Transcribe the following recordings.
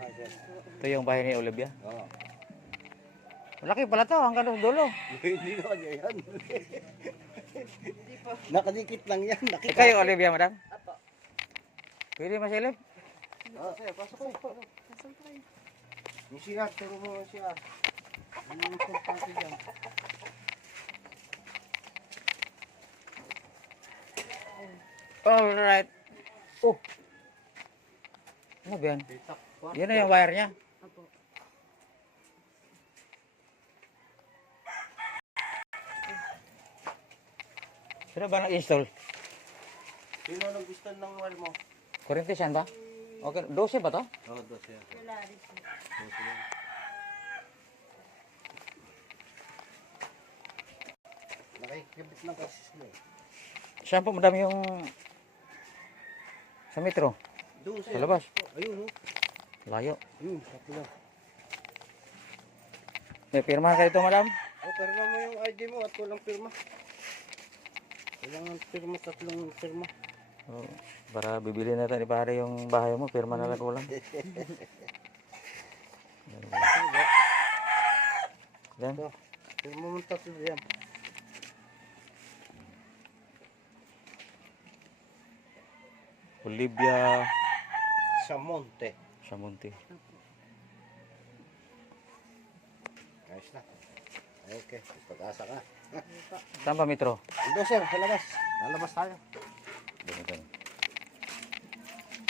Ito yung bahay ni Olivia. Oo. Malaki pala to, hanggang sa dulo. Hindi ko kanya yan. Nakadikit lang yan. Ikaw yung Olivia, madam? Pwede masilip? Oo, sir, pasok ko. Yung siya, turo mo siya. Ano yung importante dyan? Alright. Oh. Ano ba yan? Yan na yung wire niya. Sino ba nag-install? Sino nag-install ng wire mo? Kurintisan ba? Okay, 12 ba to? Oo, 12 yan. 12 yan. Nakikibit lang kasi sila eh. Saan po madami yung sa metro? Doon Sa labas? Ayun, oh. Layo. Ayun, sakto lang. May pirma kayo ito, madam? Oh, pirma mo yung ID mo at walang pirma. Kailangan pirma, 3 pirma. Oh, para bibili natin ni pare yung bahay mo, pirma na lang kulang. Yan. Ito, pirma mo 3 yan. Olivia Samonte. Samonte. Ayos na. Okay, pag-asa ka. Saan ba metro? Ito sir, sa labas. Lalabas tayo. Dito.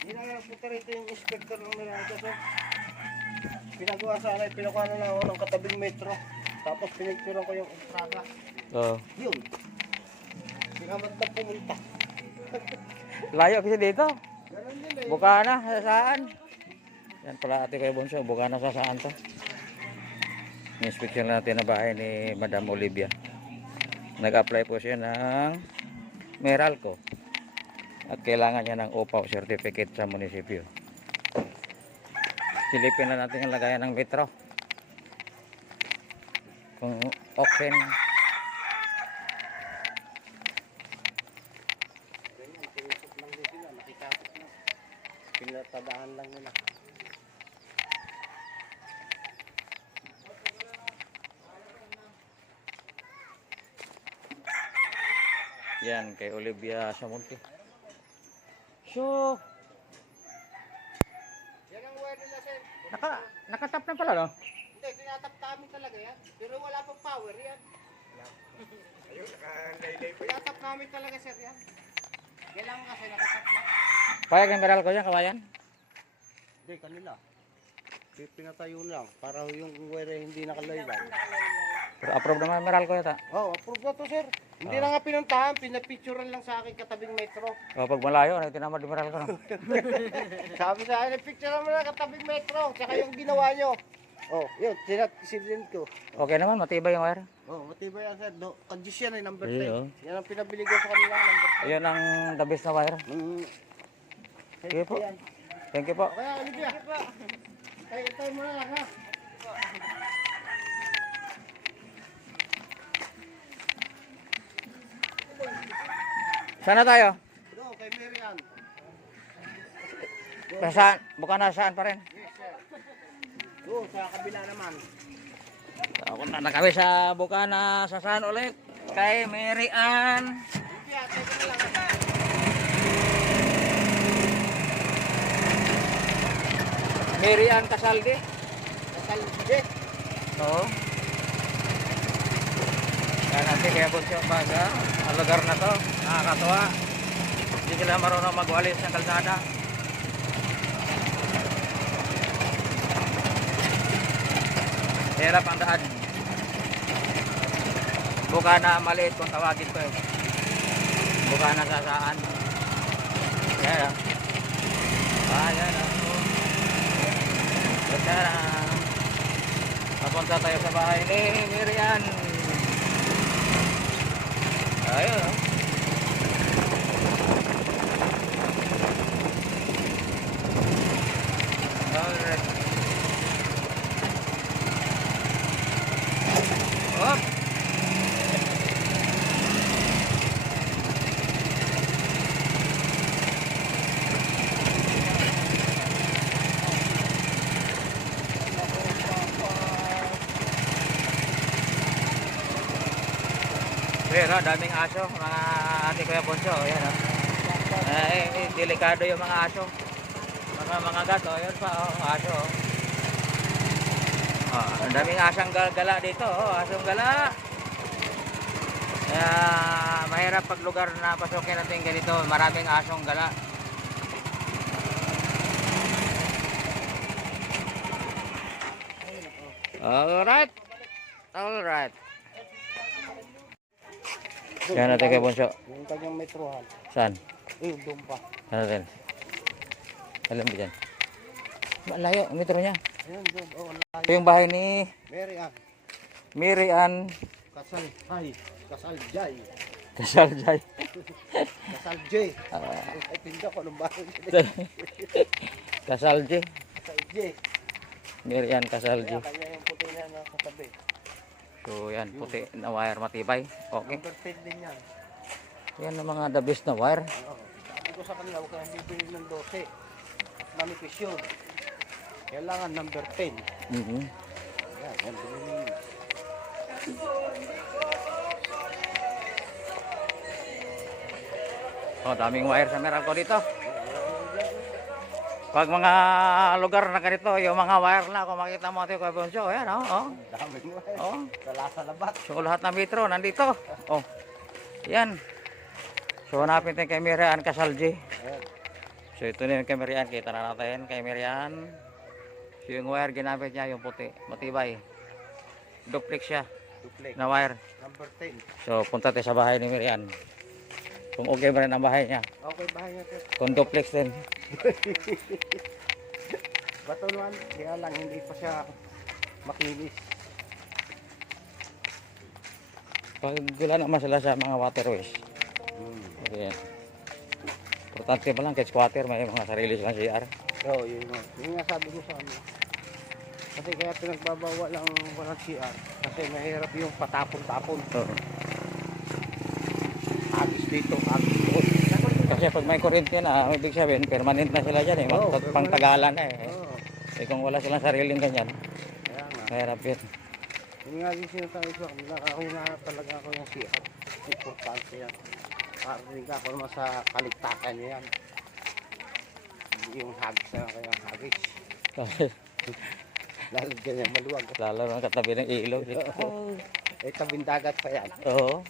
Hindi na punta rito yung inspector ng Miranda sir. Pinagawa sana, pinakuha na ako ng katabing metro. Tapos pinicturean ko yung entrada. Oo. Yun. Sinamat na pumunta. Layo kasi dito. Ganun din eh. Bukana, sa saan? Yan pala ate kayo Bonso, Bukana sa saan to? Inspection natin na bahay ni Madam Olivia. Nag-apply po siya ng Meralco. At kailangan niya ng OPAW certificate sa munisipyo. Silipin na natin ang lagayan ng metro. Kung open. Ganyan, pinusok lang din sila. Nakikapit na. Pinatadaan lang nila. Yan, kay Olivia Samonte. So, Yan ang wire nila sir. nakatap na pala, no? Hindi, tinatap namin talaga yan. Pero wala pang power yan. Ayun, nakalaylay pa. Tinatap namin talaga sir yan. Kailangan kasi nakatap na. Payag ng Meralco yan, kawayan? Hindi, kanila. Pinatayo lang para yung wire hindi nakalaylay. Pero approve naman ng Meralco yata. Oh, approve na to sir. Hindi na nga pinuntahan, pinapicturean lang sa akin katabing metro. O, pag malayo, tinamad ng Meralco, no? Sabi sa akin, picturean mo na katabing metro. Tsaka yung ginawa nyo. Oh, yun, sinilin ko. Okay naman, matibay yung wire. Oh, matibay yan sir. Condition yan ay number Iya, 10. oh. Yan ang pinabili ko sa kanila, number 10. Ayan ang the best na wire. Sige po. Yan. Thank you po. Kaya, Olivia. Tayo mo na lang ha. Sana tayo? Doon, kay Marian. Saan? Bukana saan pa rin? Yes sir. Doon, sa kabila naman. Ako na kami sa Bukana sa saan ulit? Kay Mary Ann. Olivia, tayo mo na lang. Mary Ann Casaldi. Kasal, sige. Oo. Kaya natin kaya Bonso Baga. Ang lugar na to. Nakakatuwa. Hindi sila marunong magwalis ng kalsada. Hirap ang daan. Bukana maliit kung tawagin ko eh. Bukana sa saan. Yan. Yan. Ganda na. Papunta tayo sa bahay ni Miriam. Ayun. Alright. Hop. Ayun, oh, daming aso, mga ate Kuya Bonso. Ayan, oh. Delikado yung mga aso. Mga gato, ayun pa, oh, aso. Oh. Oh, ang daming asang gala dito, oh, asong gala. Kaya mahirap pag lugar na pasukin natin ganito, maraming asong gala. Alright. Alright. Yan natin kay Bonso. Yung kanyang metrohan. Saan? Doon pa. Ano natin? Alam mo dyan. Malayo, ang metro niya. Ayun, doon. Ito yung bahay ni Mary Ann. Mary Ann Kasal. Ay, Kasal Jay. Kasal Jay. Kasal Jay. Ay, tinda ko ng bahay. Kasal J. Kasal Jay. Mary Ann Kasal J. Kaya kanya yung puti na nasa tabi. So yan, puti na wire matibay. Okay. Number 10 din yan. Yan ang mga the best na wire. Oo. Sabi ko sa kanila, huwag kayong bibili ng 12. Manipis yun. Kailangan number 10. Mhm. Yan bilhin ninyo. Oh, daming wire sa Meralco dito. Pag mga lugar na ganito, yung mga wire na, kung makita mo ito kay Bonso, ayan, oh, oh. Dami mo eh. Oh. Wala sa labat. So lahat ng metro nandito. Oh. Yan. So hanapin tayo kay Mary Ann Casalji. Ayan. So ito na yung kay Mary Ann, kita na natin kay Mary Ann. So yung wire ginamit niya yung puti, matibay. Duplex siya Duplex. na wire. Number 10. So punta tayo sa bahay ni Mary Ann. Kung okay ba rin ang bahay niya. Okay, bahay natin. Kung duplex din. Bato naman, kaya lang hindi pa siya makinis. Pag gula naman sila sa mga waterways. Okay. Importante pa lang kahit squatter, may mga sarili silang CR. Oo, yun nga. Yun nga sabi ko sa ano. Kasi kaya pinagbabawal ang walang CR. Kasi mahirap yung patapon-tapon. Oo. Agis dito, agis doon. Kasi pag may kuryente na, ibig sabihin, permanent na sila dyan eh. Oo, Pangtagalan na eh. Oo. Eh kung wala silang sariling ganyan, Kaya nga. mahirap yun. Yun nga din sinasabi ko, nakakuna talaga ako yung CR. Importante yan. Parating ka ako naman sa kaligtakan niya yan. Hindi yung hagis na lang kayang hagis. Kasi Lalo dyan yung maluwag. lalo na katabi ng ilog. Eh, tabing dagat pa yan. Oo.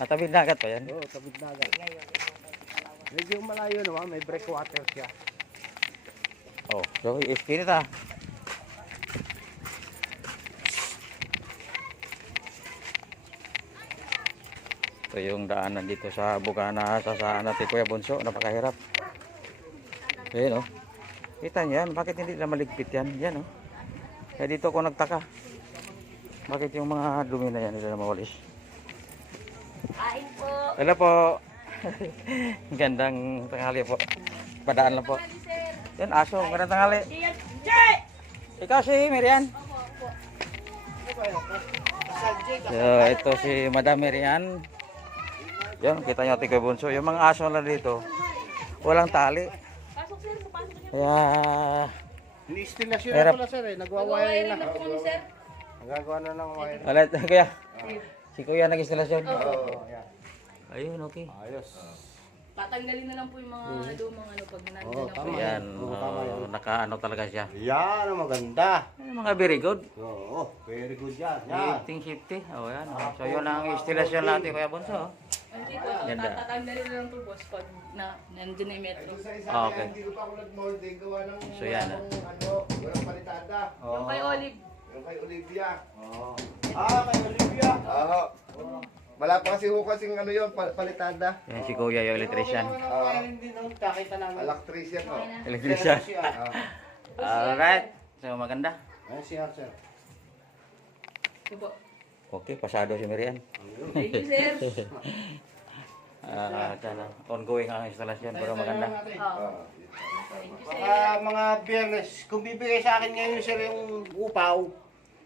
Tabi dagat pa yan. Oo, tabing dagat. Medyo malayo naman, may breakwater siya. Oh, so iskinit ah. Ito yung daanan dito sa Bugana, sa saan natin Kuya Bonso, napakahirap. Ayan oh. Kita niyo yan, bakit hindi na maligpit yan? Yan oh. Kaya dito ako nagtaka. Bakit yung mga dumi na yan, hindi na mawalis? Kain po. Hello po. Gandang tanghali po. Padaan lang po. Yan, aso, gandang tanghali. Ikaw si Mirian? So, ito si Madam Mirian. Yan, kita nyo Kuya Bonso. Yung mga aso na dito, walang tali. Pasok sir, pasok niyo. Kaya, Ini-instalasyon Hirap. na pala sir eh, nagwa-wiring Wiring na. na po kami sir. Nagagawa na ng wire. alat, kuya. Si kuya nag-instalasyon. Oo, yan. Ayun, okay. Ayos. Tatanggalin na lang po yung mga lumang ano pag nandun Oo, na po. tama. Ayan, Oo, tama yan. nakaano talaga siya. Yan, ang maganda. Ay, mga very good. Oo, very good yan. Yan. Shifty. Oh, yan. Oh. So, yun ang instalasyon natin, Kuya Bonso. oh. Dito, Ganda. tatanggalin na lang po boss pag nandun na yung metro. Okay. Hindi ko pa ako nag-molding, gawa ng So, yan, walang palitada. Yung kay Olive. Yung kay Olivia. Oo. Ah, kay Olivia. Oo. Wala pa kasi ho kasing ano yun, palitada. Yan si kuya, yung electrician. Hindi nung kakita namin. Electrician ho. Electrician. Alright. So, maganda. Ayun siya, sir. Ito po. Okay, pasado si Miriam. Thank you sir. Ongoing ang instalasyon, pero maganda. Oh. Thank you sir. Baka mga biyernes, kung bibigay sa akin ngayon sir yung upaw,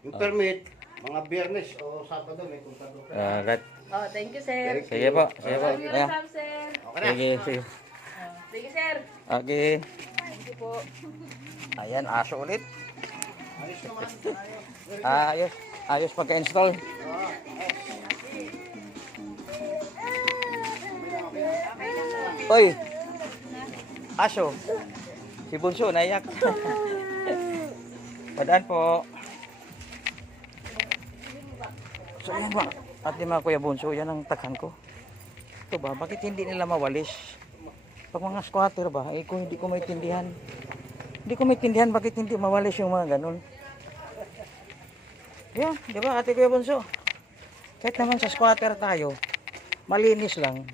yung permit, mga biyernes o sabado may kontador. Alright. Oh, thank you sir. Sige po, sige po. Thank you Ayan. Sam sir. Okay na. Sige, sige. Oh, thank you sir. Okay. Thank you po. Ayan, aso ulit. Ayos naman. Ayos. Ayos pagka-install. Oy! Aso! Si Bunso, naiyak. Padaan po. So yan ba? At mga Kuya Bunso, yan ang takhan ko. Ito ba? Bakit hindi nila mawalis? Pag mga squatter ba, eh kung hindi ko maintindihan. Hindi ko maintindihan bakit hindi mawalis yung mga ganun. Yan, di ba Ate Kuya Bunso? Kahit naman sa squatter tayo, malinis lang.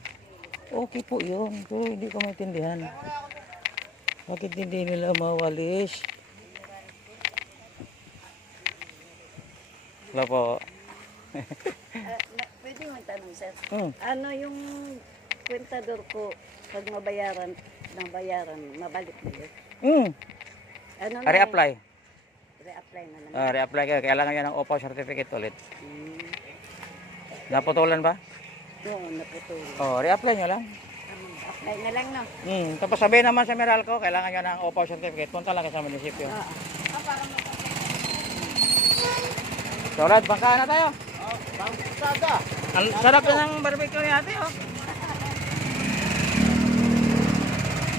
Okay po yun. Pero hindi ko maintindihan. Bakit hindi nila mawalis? Wala po. Pwede mo tanong, sir. Hmm. Ano yung kwentador ko pag mabayaran, mabalik na yun? Ano na Re-apply. Re-apply na lang. Re-apply kayo. Kailangan yan ng OPA certificate ulit. Hmm. Naputulan ba? Oo, naputol. Oh, re-apply nyo lang. Apply na lang, no? Tapos sabihin naman sa Meralco, kailangan nyo ng OPA certificate. Punta lang kayo sa munisipyo. Oo. So, Rad, bangka na tayo. Bangkada. Ang sarap na ng barbecue ni ate, oh.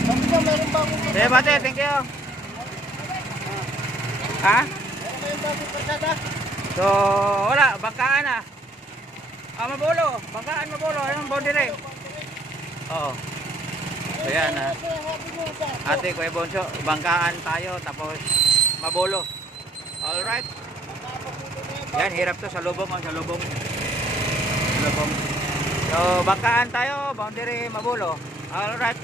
Sabi ko, meron ba akong Sige, bate, thank you. Ha? meron bagong kasada? So, wala, bangkaan na. Mabulo. Bangkaan, mabulo. Ayun, bondire. Oo. So, yan, ha. Ate, Kuya Bonso, bangkaan tayo, tapos mabulo. Alright. Yan, hirap to sa lubong, sa lubong. Sa lubong. So, bangkaan tayo, boundary, mabulo. Alright.